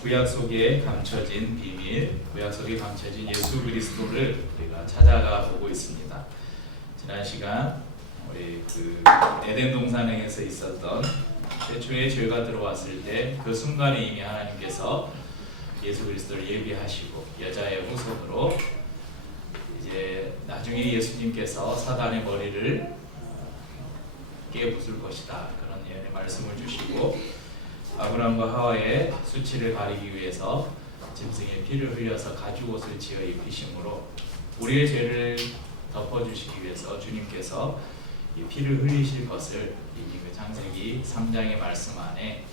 구약 속에 감춰진 비밀, 구약 속에 감춰진 예수 그리스도를 우리가 찾아가 보고 있습니다. 지난 시간 우리 에덴 동산에서 있었던 최초의 죄가 들어왔을 때 그 순간에 이미 하나님께서 예수 그리스도를 예비하시고 여자의 후손으로 이제 나중에 예수님께서 사단의 머리를 깨부술 것이다, 그런 예언의 말씀을 주시고 아브라함과 하와의 수치를 가리기 위해서 짐승의 피를 흘려서 가죽옷을 지어 입히심으로 우리의 죄를 덮어주시기 위해서 주님께서 이 피를 흘리실 것을 이미 그 창세기 3장의 말씀 안에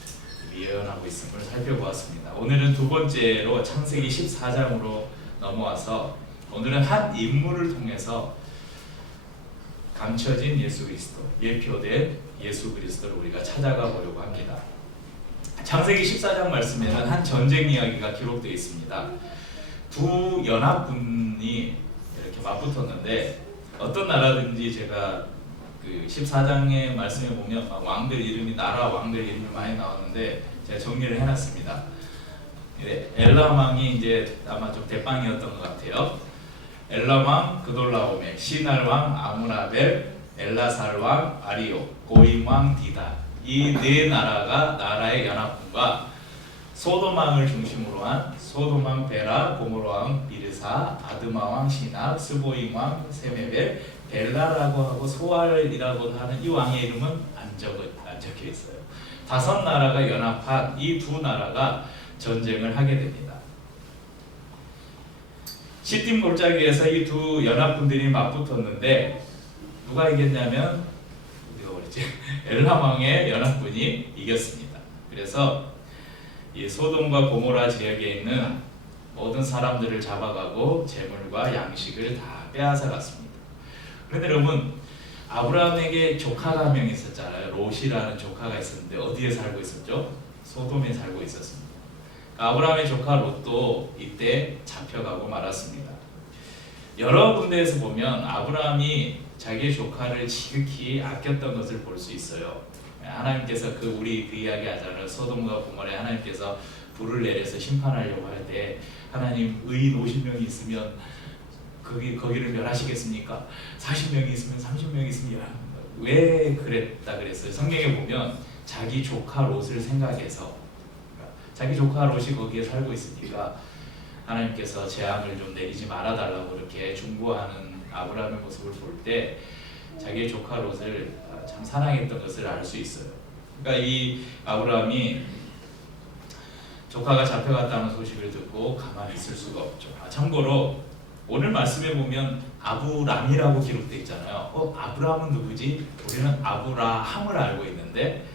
예언하고 있음을 살펴보았습니다. 오늘은 두 번째로 창세기 14장으로 넘어와서 오늘은 한 인물을 통해서 감춰진 예수 그리스도, 예표된 예수 그리스도를 우리가 찾아가 보려고 합니다. 창세기 14장 말씀에는 한 전쟁 이야기가 기록되어 있습니다. 두 연합군이 이렇게 맞붙었는데 어떤 나라든지 제가 그 14장의 말씀에 보면 왕들 이름이 나라 왕들 이름이 많이 나오는데 제가 정리를 해놨습니다. 엘람 왕이 이제 아마 좀 대빵이었던 것 같아요. 엘람 왕 그돌라오멜, 시날 왕 아므라벨, 엘라살 왕 아리오, 고임 왕 디다, 이 네 나라가 나라의 연합군과 소돔 왕을 중심으로 한 소돔 왕 베라, 고모라 왕 비르사, 아드마 왕 시납, 스보임 왕 세메벨, 벨라라고 하고 소알이라고 하는 이 왕의 이름은 안 적혀 있어요. 다섯 나라가 연합한 이 두 나라가 전쟁을 하게 됩니다. 시딤 골짜기에서 이 두 연합군들이 맞붙었는데 누가 이겼냐면 엘람 왕의 연합군이 이겼습니다. 그래서 이 소돔과 고모라 지역에 있는 모든 사람들을 잡아가고 재물과 양식을 다 빼앗아갔습니다. 그런데 여러분, 아브라함에게 조카가 한 명 있었잖아요. 롯이라는 조카가 있었는데 어디에 살고 있었죠? 소돔에 살고 있었습니다. 아브라함의 조카 롯도 이때 잡혀가고 말았습니다. 여러 군데에서 보면 아브라함이 자기의 조카를 지극히 아꼈던 것을 볼 수 있어요. 하나님께서 우리 그 이야기 하잖아요. 소돔과 고모라에 하나님께서 불을 내려서 심판하려고 할 때 하나님 의인 50명이 있으면 그 거기를 멸하시겠습니까? 40명이 있으면 30명이 있으면 왜 그랬다 그랬어요? 성경에 보면 자기 조카 롯을 생각해서, 자기 조카 롯이 거기에 살고 있으니까 하나님께서 재앙을 좀 내리지 말아달라고 이렇게 중보하는 아브라함의 모습을 볼 때 자기의 조카 롯을 참 사랑했던 것을 알 수 있어요. 그러니까 이 아브라함이 조카가 잡혀갔다는 소식을 듣고 가만히 있을 수가 없죠. 참고로 오늘 말씀에 보면 아브람이라고 기록되어 있잖아요. 아브람은 누구지? 우리는 아브라함을 알고 있는데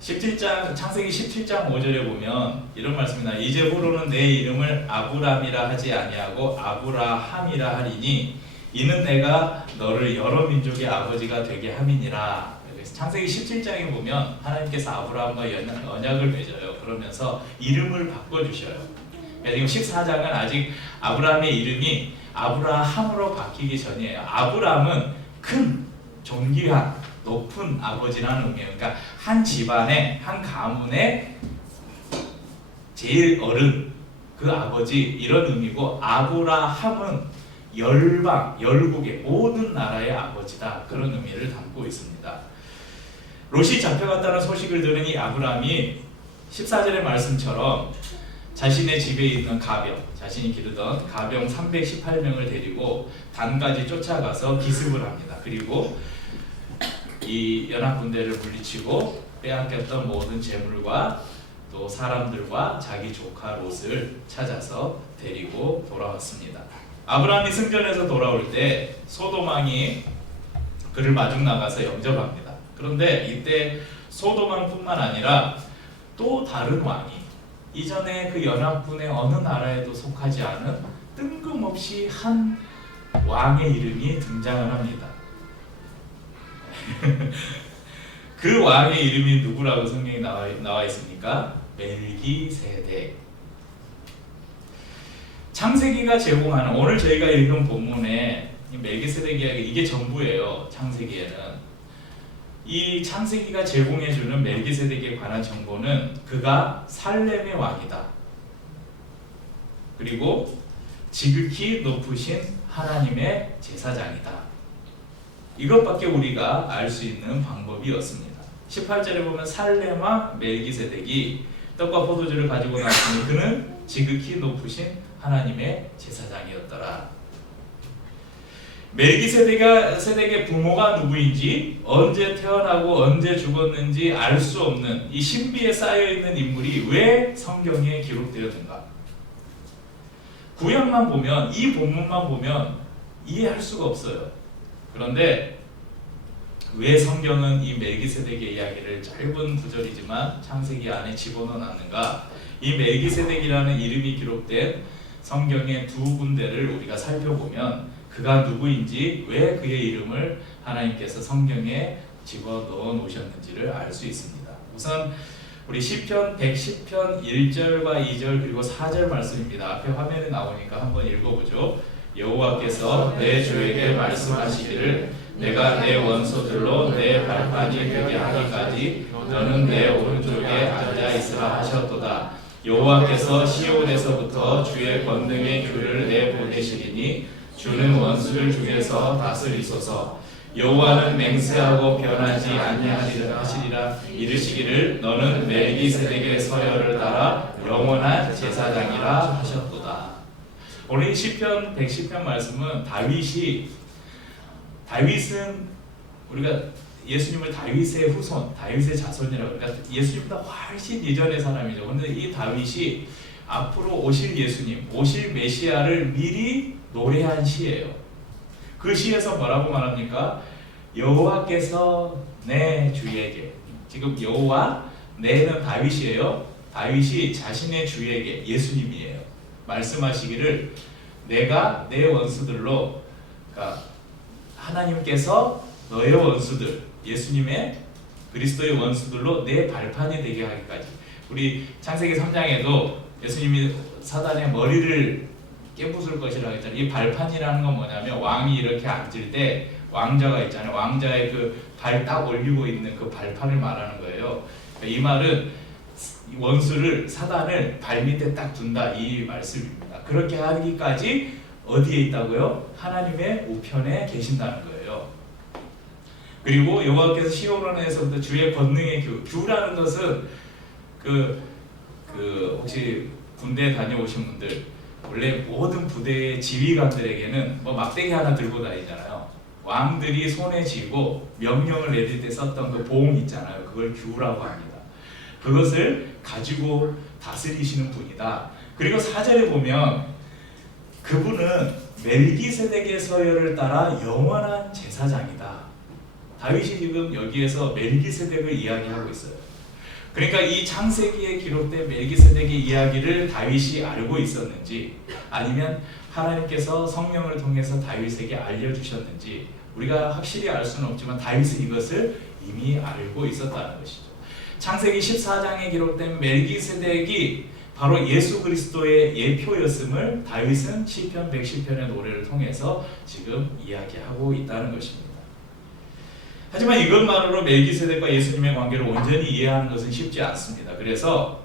17장 창세기 17장 5절에 보면 이런 말씀이나 이제부로는 내 이름을 아브람이라 하지 아니하고 아브라함이라 하리니 이는 내가 너를 여러 민족의 아버지가 되게 함이니라. 창세기 17장에 보면 하나님께서 아브라함과 언약을 맺어요. 그러면서 이름을 바꿔주셔요. 지금 14장은 아직 아브라함의 이름이 아브라함으로 바뀌기 전이에요. 아브라함은 큰, 존귀한, 높은 아버지라는 의미예요. 그러니까 한 집안의, 한 가문의 제일 어른, 그 아버지 이런 의미고, 아브라함은 열방, 열국의 모든 나라의 아버지다, 그런 의미를 담고 있습니다. 롯이 잡혀갔다는 소식을 들은 이 아브라함이 14절의 말씀처럼 자신의 집에 있는 가병, 자신이 기르던 가병 318명을 데리고 단까지 쫓아가서 기습을 합니다. 그리고 이 연합군대를 물리치고 빼앗겼던 모든 재물과 또 사람들과 자기 조카 롯을 찾아서 데리고 돌아왔습니다. 아브라함이 승전에서 돌아올 때 소돔 왕이 그를 마중 나가서 영접합니다. 그런데 이때 소돔 왕뿐만 아니라 또 다른 왕이, 이전에 그 연합군의 어느 나라에도 속하지 않은 뜬금없이 한 왕의 이름이 등장을 합니다. 그 왕의 이름이 누구라고 성경에 나와 있습니까? 멜기세덱. 창세기가 제공하는, 오늘 저희가 읽은 본문에 멜기세덱 이야기, 이게 전부예요. 창세기에는 이 창세기가 제공해주는 멜기세덱에 관한 정보는 그가 살렘의 왕이다, 그리고 지극히 높으신 하나님의 제사장이다, 이것밖에 우리가 알 수 있는 방법이 없습니다. 18절에 보면 살렘과 멜기세덱이 떡과 포도주를 가지고 나왔으니 그는 지극히 높으신 하나님의 제사장이었더라. 멜기세덱의 부모가 누구인지, 언제 태어나고 언제 죽었는지 알 수 없는 이 신비에 쌓여있는 인물이 왜 성경에 기록되었는가? 구약만 보면, 이 본문만 보면 이해할 수가 없어요. 그런데 왜 성경은 이 멜기세덱의 이야기를 짧은 구절이지만 창세기 안에 집어넣었는가? 이 멜기세덱이라는 이름이 기록된 성경의 두 군데를 우리가 살펴보면 그가 누구인지, 왜 그의 이름을 하나님께서 성경에 집어넣어 놓으셨는지를 알 수 있습니다. 우선 우리 시편 110편 1절과 2절 그리고 4절 말씀입니다. 앞에 화면에 나오니까 한번 읽어보죠. 여호와께서 내 주에게 말씀하시기를 내가 내 원수들로 내 발판이 되게 하기까지 너는 내 오른쪽에 앉아 있으라 하셨도다. 여호와께서 시온에서부터 주의 권능의 규를 내보내시리니 주는 원수들 중에서 다스리소서. 여호와는 맹세하고 변하지 아니하시리라 이르시기를 너는 멜기세덱의 서열을 따라 영원한 제사장이라 하셨도다. 오늘 시편 110편 말씀은 다윗은 우리가 예수님을 다윗의 후손, 다윗의 자손이라고, 그러니까 예수님보다 훨씬 이전의 사람이죠. 그런데 이 다윗이 앞으로 오실 예수님, 오실 메시아를 미리 노래한 시예요. 그 시에서 뭐라고 말합니까? 여호와께서 내 주에게, 지금 여호와, 내는 다윗이에요. 다윗이 자신의 주에게, 예수님이에요, 말씀하시기를 내가 내 원수들로, 그러니까 하나님께서 너의 원수들, 예수님의 그리스도의 원수들로 내 발판이 되게 하기까지. 우리 창세기 3장에도 예수님이 사단의 머리를 깨부술 것이라고 했잖아요. 이 발판이라는 건 뭐냐면 왕이 이렇게 앉을 때 왕자가 있잖아요. 왕자의 그 발 딱 올리고 있는 그 발판을 말하는 거예요. 이 말은 원수를, 사단을 발 밑에 딱 둔다, 이 말씀입니다. 그렇게 하기까지 어디에 있다고요? 하나님의 우편에 계신다는 거예요. 그리고 여호와께서 시온원에서부터 주의 권능의 규라는 것은 혹시 군대 다녀오신 분들 원래 모든 부대의 지휘관들에게는 뭐 막대기 하나 들고 다니잖아요. 왕들이 손에 쥐고 명령을 내릴 때 썼던 그 보험 있잖아요. 그걸 규라고 합니다. 그것을 가지고 다스리시는 분이다. 그리고 4절에 보면 그분은 멜기세덱의 서열을 따라 영원한 제사장이다. 다윗이 지금 여기에서 멜기세덱을 이야기하고 있어요. 그러니까 이 창세기에 기록된 멜기세덱의 이야기를 다윗이 알고 있었는지 아니면 하나님께서 성령을 통해서 다윗에게 알려주셨는지 우리가 확실히 알 수는 없지만 다윗은 이것을 이미 알고 있었다는 것이죠. 창세기 14장에 기록된 멜기세덱이 바로 예수 그리스도의 예표였음을 다윗은 시편 110편의 노래를 통해서 지금 이야기하고 있다는 것입니다. 하지만 이것만으로 멜기세덱과 예수님의 관계를 온전히 이해하는 것은 쉽지 않습니다. 그래서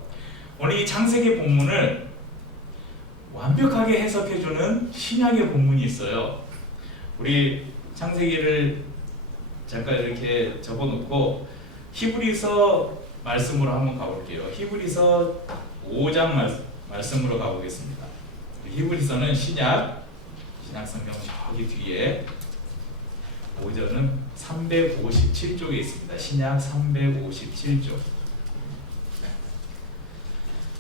오늘 이 창세기 본문을 완벽하게 해석해주는 신약의 본문이 있어요. 우리 창세기를 잠깐 이렇게 접어놓고 히브리서 말씀으로 한번 가볼게요. 히브리서 5장 말씀으로 가보겠습니다. 히브리서는 신약 성경 저기 뒤에 5절은 357쪽에 있습니다. 신약 357쪽.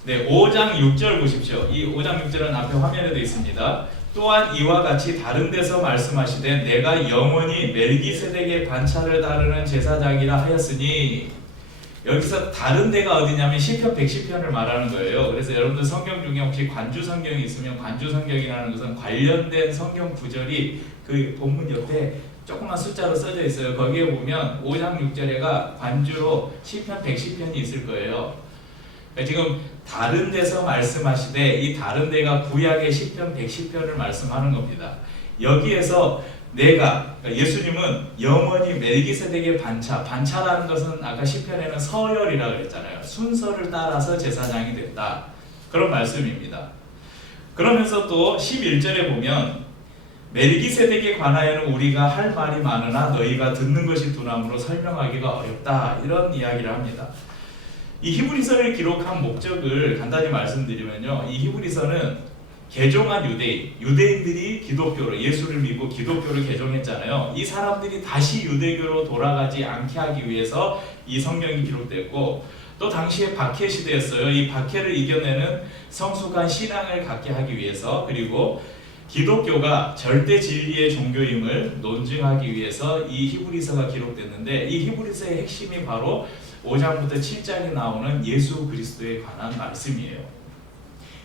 네, 5장 6절 보십시오. 이 5장 6절은 앞에 화면에도 있습니다. 또한 이와 같이 다른 데서 말씀하시되 내가 영원히 멜기세덱의 반차를 따르는 제사장이라 하였으니, 여기서 다른 데가 어디냐면 시편 110편을 말하는 거예요. 그래서 여러분들 성경 중에 혹시 관주 성경이 있으면 관주 성경이라는 것은 관련된 성경 구절이 그 본문 옆에 조그만 숫자로 써져 있어요. 거기에 보면 5장 6절에가 관주로 시편 110편이 있을 거예요. 그러니까 지금 다른 데서 말씀하시되 이 다른 데가 구약의 시편 110편을 말씀하는 겁니다. 여기에서 내가, 그러니까 예수님은 영원히 멜기세덱의 반차라는 것은 아까 시편에는 서열이라고 그랬잖아요. 순서를 따라서 제사장이 됐다. 그런 말씀입니다. 그러면서 또 11절에 보면 멜기세덱에 관하여는 우리가 할 말이 많으나 너희가 듣는 것이 둔함으로 설명하기가 어렵다. 이런 이야기를 합니다. 이 히브리서를 기록한 목적을 간단히 말씀드리면요. 이 히브리서는 개종한 유대인들이 기독교로, 예수를 믿고 기독교를 개종했잖아요. 이 사람들이 다시 유대교로 돌아가지 않게 하기 위해서 이 성경이 기록됐고, 또 당시에 박해 시대였어요. 이 박해를 이겨내는 성숙한 신앙을 갖게 하기 위해서, 그리고 기독교가 절대 진리의 종교임을 논증하기 위해서 이 히브리서가 기록됐는데, 이 히브리서의 핵심이 바로 5장부터 7장에 나오는 예수 그리스도에 관한 말씀이에요.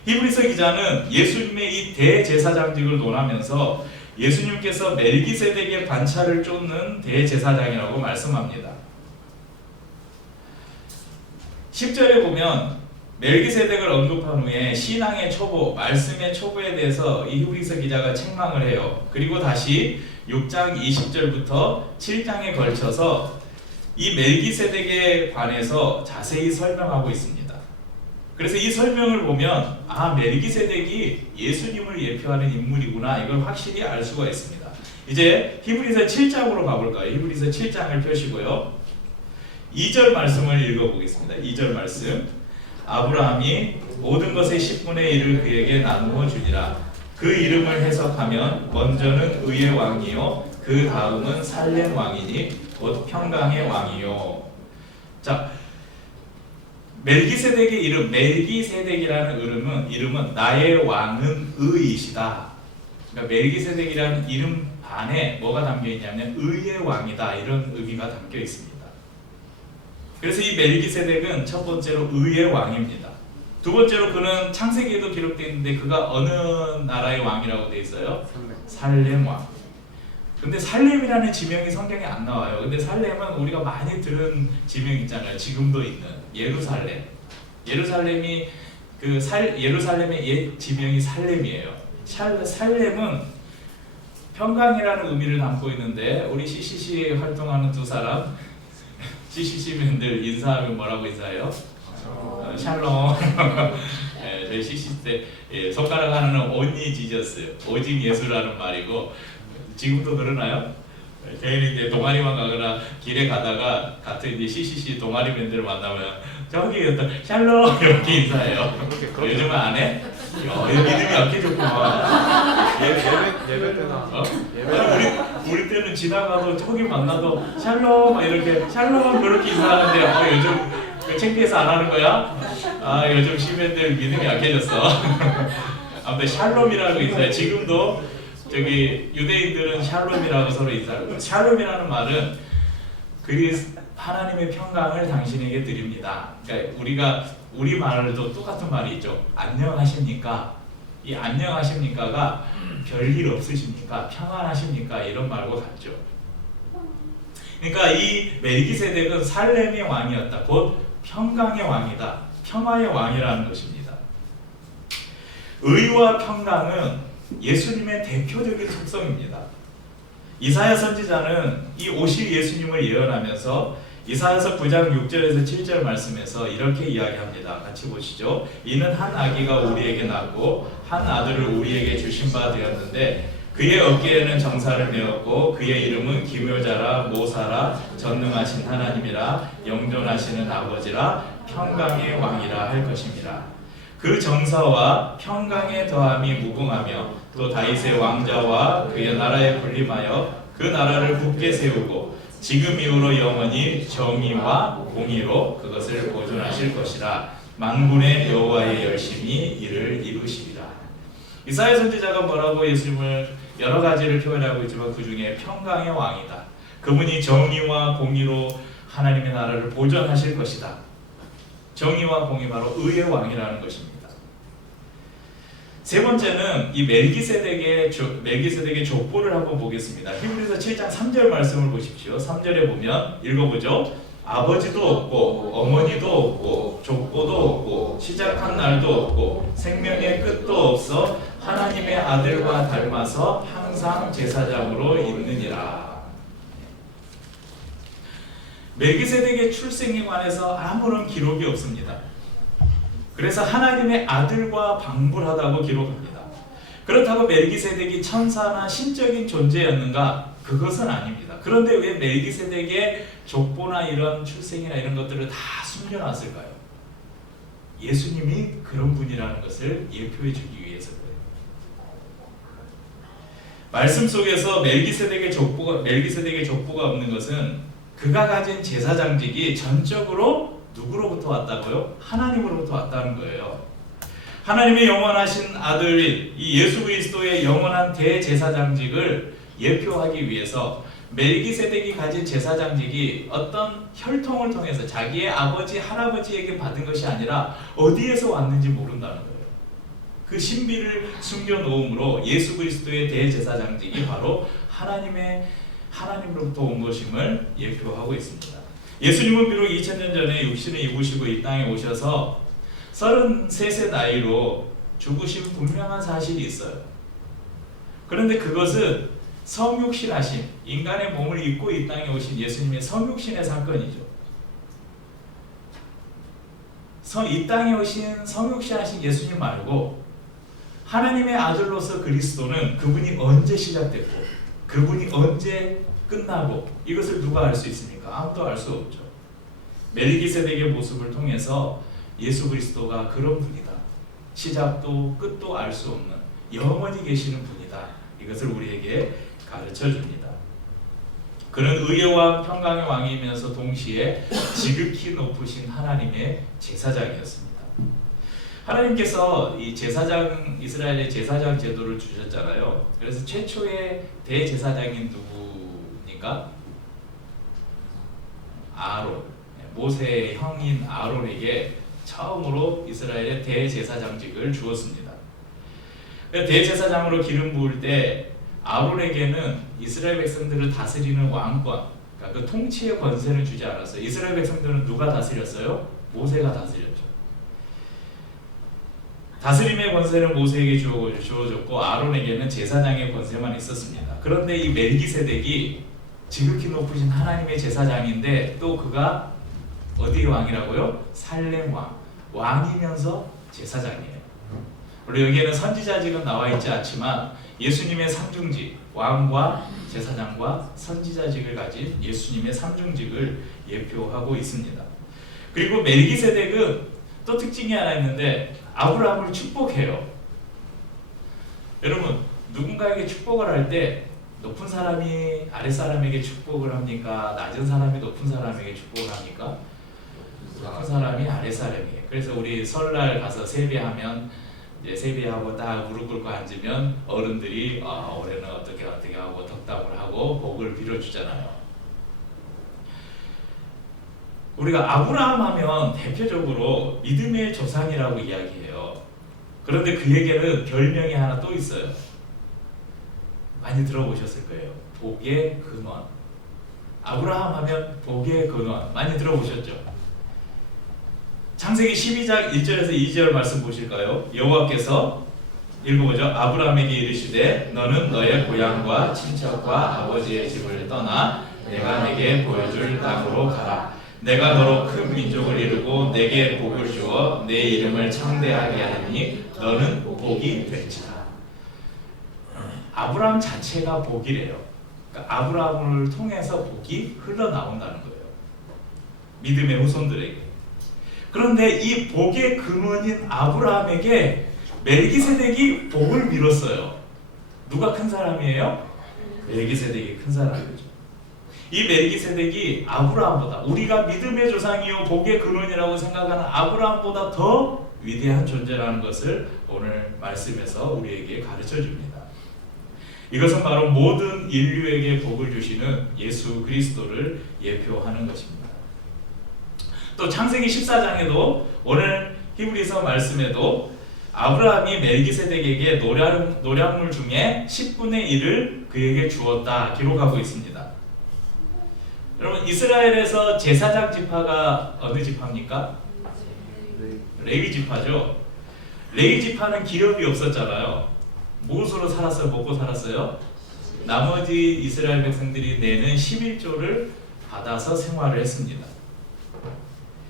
히브리서 기자는 예수님의 이 대제사장직을 논하면서 예수님께서 멜기세덱의 반차를 쫓는 대제사장이라고 말씀합니다. 10절에 보면 멜기세덱을 언급한 후에 신앙의 초보, 말씀의 초보에 대해서 이 히브리서 기자가 책망을 해요. 그리고 다시 6장 20절부터 7장에 걸쳐서 이 멜기세덱에 관해서 자세히 설명하고 있습니다. 그래서 이 설명을 보면 멜기세덱이 예수님을 예표하는 인물이구나, 이걸 확실히 알 수가 있습니다. 이제 히브리서 7장으로 가볼까요? 히브리서 7장을 펴시고요. 2절 말씀을 읽어보겠습니다. 2절 말씀. 아브라함이 모든 것의 10분의 1을 그에게 나누어 주니라. 그 이름을 해석하면 먼저는 의의 왕이요 그 다음은 살렘 왕이니 곧 평강의 왕이요. 자, 멜기세덱의 이름, 멜기세덱이라는 이름은 나의 왕은 의이시다. 그러니까 멜기세덱이라는 이름 안에 뭐가 담겨 있냐면 의의 왕이다, 이런 의미가 담겨 있습니다. 그래서 이 멜기세덱은 첫 번째로 의의 왕입니다. 두 번째로 그는 창세기에도 기록되어 있는데 그가 어느 나라의 왕이라고 되어 있어요? 살렘 왕. 근데 살렘이라는 지명이 성경에 안 나와요. 근데 살렘은 우리가 많이 들은 지명 있잖아요. 지금도 있는 예루살렘. 예루살렘이 예루살렘의 옛 지명이 살렘이에요. 살렘은 평강이라는 의미를 담고 있는데, 우리 CCC 활동하는 두 사람 CCC맨들 인사하면 뭐라고 인사해요? 샬롬. 네, 저희 CC 때 손가락 하나는 only Jesus, 오직 예수라는 말이고 지금도 그러나요? 저희는 이제 동아리만 가거나 길에 가다가 같은 이제 CCC 동아리 밴드를 만나면 저기 어떤 샬롬 이렇게 인사해요. 요즘은 안 해? 믿음이 약해졌구만. 예배 때나 우리 때는 지나가도 저기 만나도 샬롬 이렇게 샬롬 그렇게 인사하는데 요즘 창피해서 안 하는 거야? 요즘 시민들 믿음이 약해졌어. 아무튼 샬롬이라고 인사해. 지금도 저기 유대인들은 샬롬이라고 서로 인사하고, 샬롬이라는 말은 하나님의 평강을 당신에게 드립니다. 그러니까 우리 말도 똑같은 말이 있죠. 안녕하십니까? 이 안녕하십니까가 별일 없으십니까? 평안하십니까? 이런 말과 같죠. 그러니까 이 멜기세덱은 살렘의 왕이었다. 곧 평강의 왕이다. 평화의 왕이라는 것입니다. 의와 평강은 예수님의 대표적인 특성입니다. 이사야 선지자는 이 오실 예수님을 예언하면서 이사야서 9장 6절에서 7절 말씀에서 이렇게 이야기합니다. 같이 보시죠. 이는 한 아기가 우리에게 낳고 한 아들을 우리에게 주신 바 되었는데 그의 어깨에는 정사를 메었고 그의 이름은 기묘자라 모사라 전능하신 하나님이라 영존하시는 아버지라 평강의 왕이라 할 것입니다. 그 정사와 평강의 더함이 무궁하며 또 다윗의 왕자와 그의 나라에 군림하여 그 나라를 굳게 세우고 지금 이후로 영원히 정의와 공의로 그것을 보존하실 것이라. 만군의 여호와의 열심히 이를 이루시리라. 이사야 선지자가 뭐라고 예수님을 여러 가지를 표현하고 있지만 그 중에 평강의 왕이다. 그분이 정의와 공의로 하나님의 나라를 보존하실 것이다. 정의와 공의 바로 의의 왕이라는 것입니다. 세 번째는 이 멜기세덱의 족보를 한번 보겠습니다. 히브리서 7장 3절 말씀을 보십시오. 3절에 보면 읽어보죠. 아버지도 없고 어머니도 없고 족보도 없고 시작한 날도 없고 생명의 끝도 없어 하나님의 아들과 닮아서 항상 제사장으로 있느니라. 멜기세덱의 출생에 관해서 아무런 기록이 없습니다. 그래서 하나님의 아들과 방불하다고 기록합니다. 그렇다고 멜기세덱이 천사나 신적인 존재였는가? 그것은 아닙니다. 그런데 왜 멜기세덱의 족보나 이런 출생이나 이런 것들을 다 숨겨놨을까요? 예수님이 그런 분이라는 것을 예표해 주기 위해서 그래요. 말씀 속에서 멜기세덱의 족보가 없는 것은 그가 가진 제사장직이 전적으로 누구로부터 왔다고요? 하나님으로부터 왔다는 거예요. 하나님의 영원하신 아들인 이 예수 그리스도의 영원한 대제사장직을 예표하기 위해서 멜기세덱이 가진 제사장직이 어떤 혈통을 통해서 자기의 아버지, 할아버지에게 받은 것이 아니라 어디에서 왔는지 모른다는 거예요. 그 신비를 숨겨놓음으로 예수 그리스도의 대제사장직이 바로 하나님으로부터 온 것임을 예표하고 있습니다. 예수님은 비록 2000년 전에 육신을 입으시고 이 땅에 오셔서 33세 나이로 죽으신 분명한 사실이 있어요. 그런데 그것은 성육신하신, 인간의 몸을 입고 이 땅에 오신 예수님의 성육신의 사건이죠. 이 땅에 오신 성육신하신 예수님 말고 하나님의 아들로서 그리스도는 그분이 언제 시작됐고 그분이 언제 끝나고 이것을 누가 알 수 있습니까? 아무도 알 수 없죠. 멜기세덱의 모습을 통해서 예수 그리스도가 그런 분이다. 시작도 끝도 알 수 없는 영원히 계시는 분이다. 이것을 우리에게 가르쳐 줍니다. 그는 의의 왕, 평강의 왕이면서 동시에 지극히 높으신 하나님의 제사장이었습니다. 하나님께서 이 이스라엘의 제사장 제도를 주셨잖아요. 그래서 최초의 대제사장인 누구니까? 아론, 모세의 형인 아론에게 처음으로 이스라엘의 대제사장직을 주었습니다. 대제사장으로 기름 부을 때 아론에게는 이스라엘 백성들을 다스리는 왕권, 그러니까 그 통치의 권세를 주지 않았어요. 이스라엘 백성들은 누가 다스렸어요? 모세가 다스렸죠. 다스림의 권세는 모세에게 주어졌고 아론에게는 제사장의 권세만 있었습니다. 그런데 이 멜기세덱이 지극히 높으신 하나님의 제사장인데 또 그가 어디의 왕이라고요? 살렘 왕. 왕이면서 제사장이에요. 물론 여기에는 선지자직은 나와 있지 않지만 예수님의 상중직, 왕과 제사장과 선지자직을 가진 예수님의 상중직을 예표하고 있습니다. 그리고 멜기세덱은 또 특징이 하나 있는데 아브라함을 축복해요. 여러분, 누군가에게 축복을 할 때 높은 사람이 아랫 사람에게 축복을 합니까? 낮은 사람이 높은 사람에게 축복을 합니까? 높은 사람이 아랫 사람이에요. 그래서 우리 설날 가서 세배하면 이제 세배하고 딱 무릎 꿇고 앉으면 어른들이 올해는 어떻게 하고 덕담을 하고 복을 빌어주잖아요. 우리가 아브라함 하면 대표적으로 믿음의 조상이라고 이야기해요. 그런데 그에게는 별명이 하나 또 있어요. 많이 들어보셨을 거예요. 복의 근원. 아브라함 하면 복의 근원. 많이 들어보셨죠? 창세기 12장 1절에서 2절 말씀 보실까요? 여호와께서 읽어보죠. 아브라함에게 이르시되 너는 너의 고향과 친척과 아버지의 집을 떠나 내가 내게 보여줄 땅으로 가라. 내가 너로 큰 민족을 이루고 내게 복을 주어 내 이름을 창대하게 하니 너는 복이 될지라. 아브라함 자체가 복이래요. 그러니까 아브라함을 통해서 복이 흘러나온다는 거예요. 믿음의 후손들에게. 그런데 이 복의 근원인 아브라함에게 멜기세덱이 복을 밀었어요. 누가 큰 사람이에요? 멜기세덱이 큰 사람이죠. 이 멜기세덱이 아브라함보다, 우리가 믿음의 조상이요 복의 근원이라고 생각하는 아브라함보다 더 위대한 존재라는 것을 오늘 말씀에서 우리에게 가르쳐 줍니다. 이것은 바로 모든 인류에게 복을 주시는 예수 그리스도를 예표하는 것입니다. 또 창세기 14장에도 오늘 히브리서 말씀에도 아브라함이 멜기세덱에게 노량물 중에 10분의 1을 그에게 주었다 기록하고 있습니다. 여러분, 이스라엘에서 제사장 지파가 어느 지파입니까? 레위 지파죠. 레위 지파는 기업이 없었잖아요. 무엇으로 살았어요? 먹고 살았어요? 나머지 이스라엘 백성들이 내는 11조를 받아서 생활을 했습니다.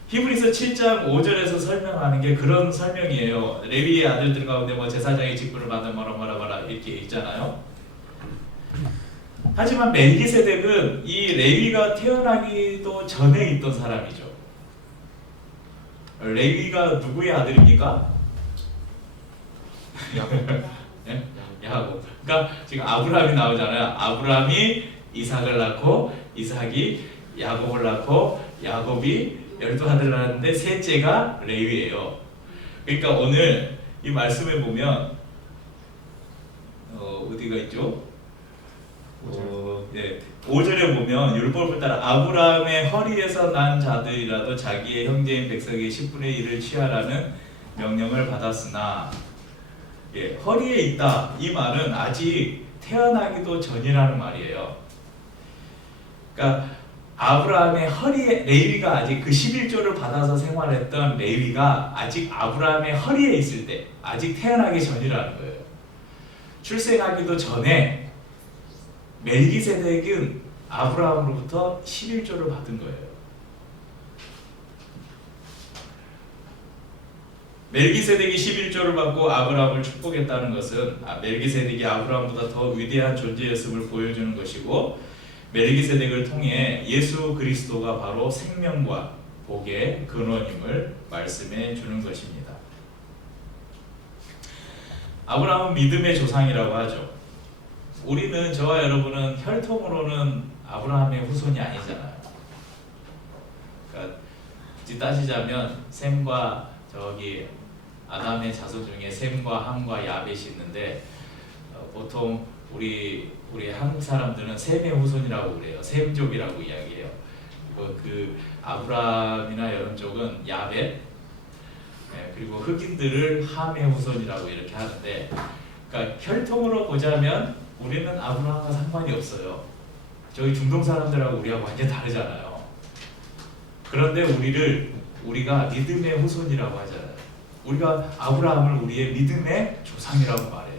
히브리서 7장 5절에서 설명하는 게 그런 설명이에요. 레위의 아들들 가운데 뭐 제사장의 직분을 받은 뭐라 이렇게 있잖아요. 하지만 멜기세덱은 이 레위가 태어나기도 전에 있던 사람이죠. 레위가 누구의 아들입니까? 네? 야곱. 그러니까 지금 아브라함이 나오잖아요. 아브라함이 이삭을 낳고 이삭이 야곱을 낳고 야곱이 12아들을 낳았는데 셋째가 레위예요. 그러니까 오늘 이 말씀에 보면 어디가 있죠? 5절에 보면 율법을 따라 아브라함의 허리에서 난 자들이라도 자기의 형제인 백성의 10분의 1을 취하라는 명령을 받았으나 허리에 있다. 이 말은 아직 태어나기도 전이라는 말이에요. 그러니까 아브라함의 허리에, 레위가 아직 그 11조를 받아서 생활했던 레위가 아직 아브라함의 허리에 있을 때, 아직 태어나기 전이라는 거예요. 출생하기도 전에 멜기세덱은 아브라함으로부터 11조를 받은 거예요. 멜기세덱이 11조를 받고 아브라함을 축복했다는 것은 멜기세덱이 아브라함보다 더 위대한 존재였음을 보여주는 것이고, 멜기세덱을 통해 예수 그리스도가 바로 생명과 복의 근원임을 말씀해 주는 것입니다. 아브라함은 믿음의 조상이라고 하죠. 우리는, 저와 여러분은 혈통으로는 아브라함의 후손이 아니잖아요. 그러니까 굳이 따지자면 셈과 아담의 자손 중에 셈과 함과 야벳이 있는데 보통 우리 한국 사람들은 셈의 후손이라고 그래요. 셈족이라고 이야기해요. 그리고 그 아브라함이나 이런 쪽은 야벳, 그리고 흑인들을 함의 후손이라고 이렇게 하는데, 그러니까 혈통으로 보자면 우리는 아브라함과 상관이 없어요. 저희 중동 사람들하고 우리하고 완전 다르잖아요. 그런데 우리가 믿음의 후손이라고 하잖아요. 우리가 아브라함을 우리의 믿음의 조상이라고 말해요.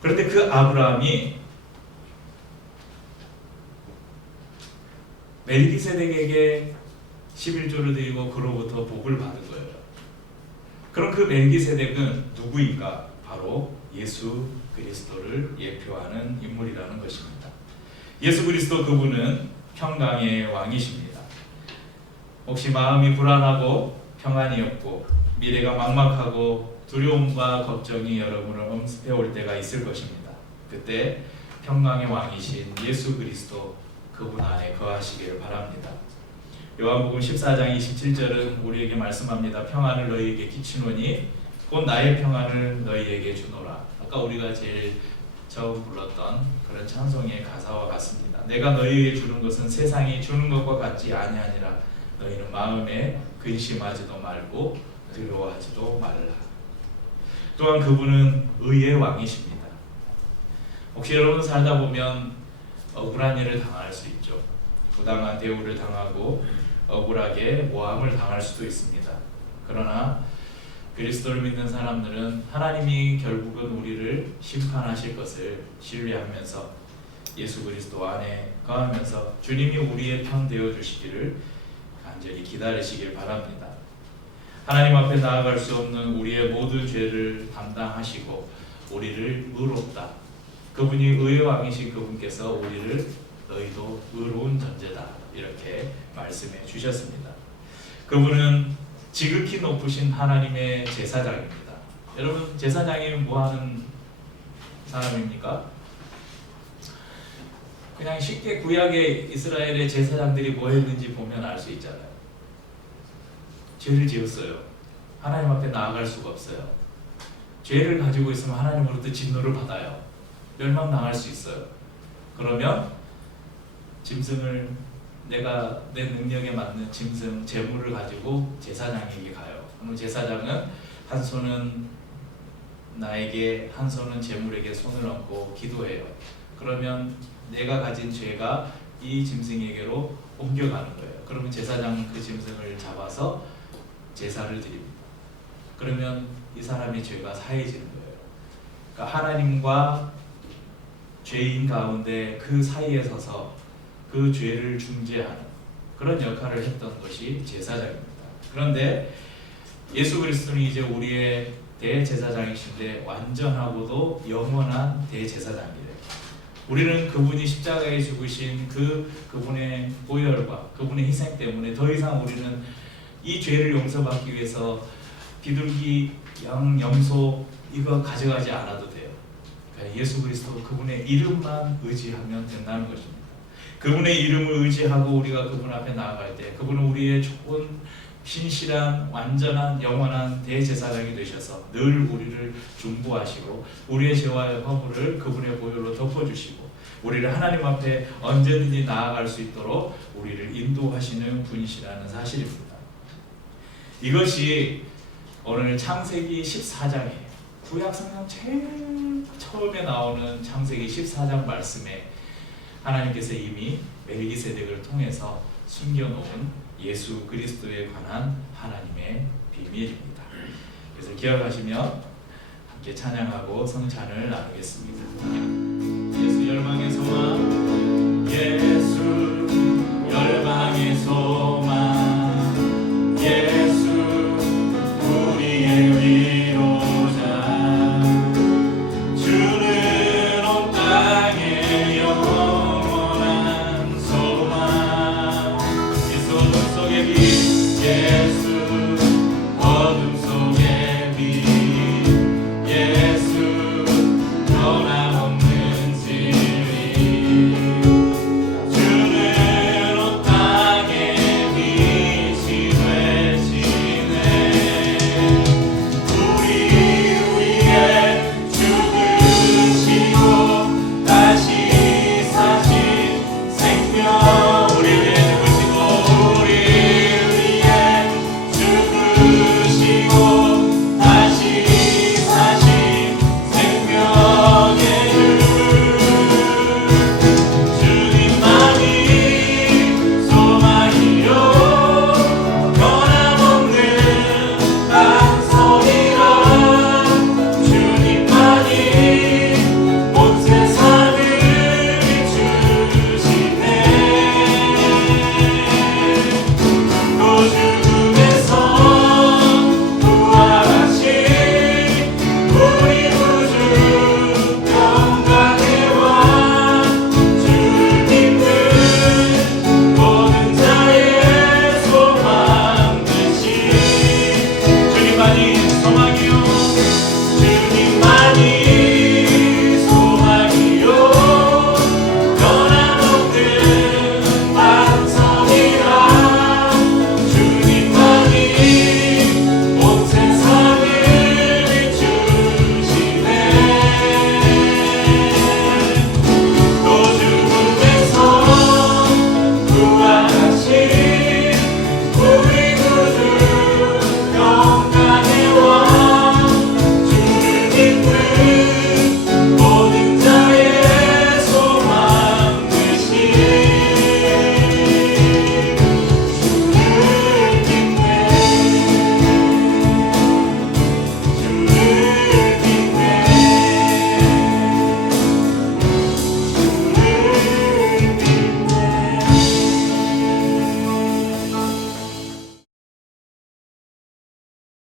그런데 그 아브라함이 멜기세덱에게 11조를 드리고 그로부터 복을 받은 거예요. 그럼 그 멜기세덱은 누구인가? 바로 예수 그리스도를 예표하는 인물이라는 것입니다. 예수 그리스도 그분은 평강의 왕이십니다. 혹시 마음이 불안하고 평안이 없고 미래가 막막하고 두려움과 걱정이 여러분을 엄습해 올 때가 있을 것입니다. 그때 평강의 왕이신 예수 그리스도 그분 안에 거하시기를 바랍니다. 요한복음 14장 27절은 우리에게 말씀합니다. 평안을 너희에게 끼치노니 곧 나의 평안을 너희에게 주노라. 아까 우리가 제일 처음 불렀던 그런 찬송의 가사와 같습니다. 내가 너희에게 주는 것은 세상이 주는 것과 같지 아니하니라. 너희는 마음에 근심하지도 말고 두려워하지도 말라. 또한 그분은 의의 왕이십니다. 혹시 여러분 살다 보면 억울한 일을 당할 수 있죠. 부당한 대우를 당하고 억울하게 모함을 당할 수도 있습니다. 그러나 그리스도를 믿는 사람들은 하나님이 결국은 우리를 심판하실 것을 신뢰하면서 예수 그리스도 안에 거하면서 주님이 우리의 편 되어 주시기를 간절히 기다리시길 바랍니다. 하나님 앞에 나아갈 수 없는 우리의 모든 죄를 담당하시고 우리를 의롭다. 그분이 의의 왕이신 그분께서 우리를 너희도 의로운 존재다 이렇게 말씀해 주셨습니다. 그분은 지극히 높으신 하나님의 제사장입니다. 여러분 제사장이 뭐하는 사람입니까? 그냥 쉽게 구약의 이스라엘의 제사장들이 뭐 했는지 보면 알 수 있잖아요. 죄를 지었어요. 하나님 앞에 나아갈 수가 없어요. 죄를 가지고 있으면 하나님으로부터 진노를 받아요. 멸망당할 수 있어요. 그러면 짐승을 내가 내 능력에 맞는 짐승 제물을 가지고 제사장에게 가요. 그럼 제사장은 한 손은 나에게 한 손은 제물에게 손을 얹고 기도해요. 그러면 내가 가진 죄가 이 짐승에게로 옮겨가는 거예요. 그러면 제사장은 그 짐승을 잡아서 제사를 드립니다. 그러면 이 사람의 죄가 사해지는 거예요. 그러니까 하나님과 죄인 가운데 그 사이에 서서 그 죄를 중재하는 그런 역할을 했던 것이 제사장입니다. 그런데 예수 그리스도는 이제 우리의 대제사장이신데 완전하고도 영원한 대제사장이래요. 우리는 그분이 십자가에 죽으신 그분의 보혈과 그분의 희생 때문에 더 이상 우리는 이 죄를 용서받기 위해서 비둘기, 양, 염소 이거 가져가지 않아도 돼요. 그러니까 예수 그리스도 그분의 이름만 의지하면 된다는 것입니다. 그분의 이름을 의지하고 우리가 그분 앞에 나아갈 때 그분은 우리의 좋은 신실한 완전한 영원한 대제사장이 되셔서 늘 우리를 중보하시고 우리의 죄와 허물을 그분의 보혈로 덮어주시고 우리를 하나님 앞에 언제든지 나아갈 수 있도록 우리를 인도하시는 분이시라는 사실입니다. 이것이 오늘 창세기 14장이에요. 구약성경 제일 처음에 나오는 창세기 14장 말씀에 하나님께서 이미 멜기세덱을 통해서 숨겨놓은 예수 그리스도에 관한 하나님의 비밀입니다. 그래서 기억하시며 함께 찬양하고 성찬을 나누겠습니다. 예수 열망의 소망, 예수 열망의 소망, 예수 우리의 위로자, 주는 온 땅의 영원한 소망. 예수 어둠 속의 빛, 예수 어둠 속의 빛, 예수 변함없는 진리, 주는 온 땅의 빛이 되시네. 우리 위에 죽으시고 다시 사신 생명